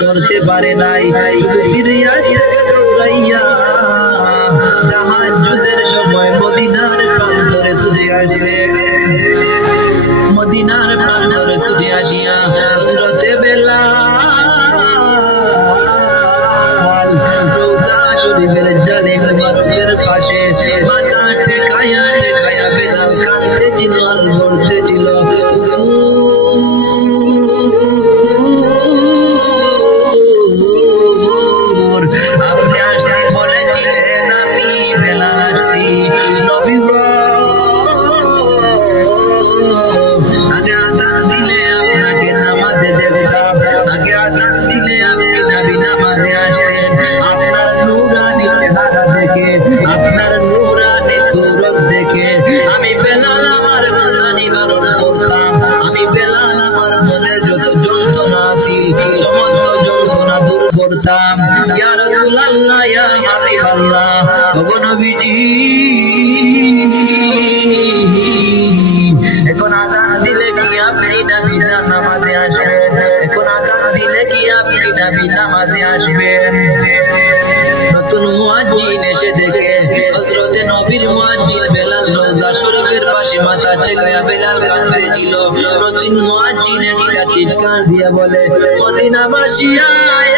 করতে পারে নাই, সিরিয়া থেকে দৌড়াইয়া তাহাজ্জুদের সময় মদিনার প্রান্তরে ছুটে আসে। মদিনার প্রান্তরে ছুটে আসিয়া হযরতে বেলাল রওজা শরীফের জালে মুবারকের পাশে মাথা ঠেকায়া ঠেকায়া বেলাল কাঁদতেছিল আর বলতেছিল, আপনি আসতে বলেছিলেন, আমি বেলাল আসছি। নবী গো, আগে আযান দিলে আপনাকে নামাজে দেখতাম, আগে আযান দিলে আপনি নবী নামাজে আসতেন। আপনার নূরানি চেহারা দেখে, আপনার নূরানি সুরত দেখে আমি বেলাল আমার গুনাহ নিবারণ করতাম। আমি বেলাল আমার মনের যত যন্ত্রণা ছিল সমস্ত যন্ত্রণা দূর করতাম। ইয়া রাসূলুল্লাহ, ইয়া হাবিবাল্লাহ, ওগো নবীজি, এখন আযান দিলে কি আপনি নবী নামাজে আসবেন? এখন আযান দিলে কি আপনি নবী নামাজে আসবেন? নতুন মুয়াজ্জিন এসে দেখে হযরতে নবীর মুয়াজ্জিন বেলাল রওজা শরীফের পাশে মাথা ঠেকায়া বেলাল কাঁদতেছিল। নতুন মুয়াজ্জিন একটা চিৎকার দিয়ে বলে, মদিনাবাসী আয়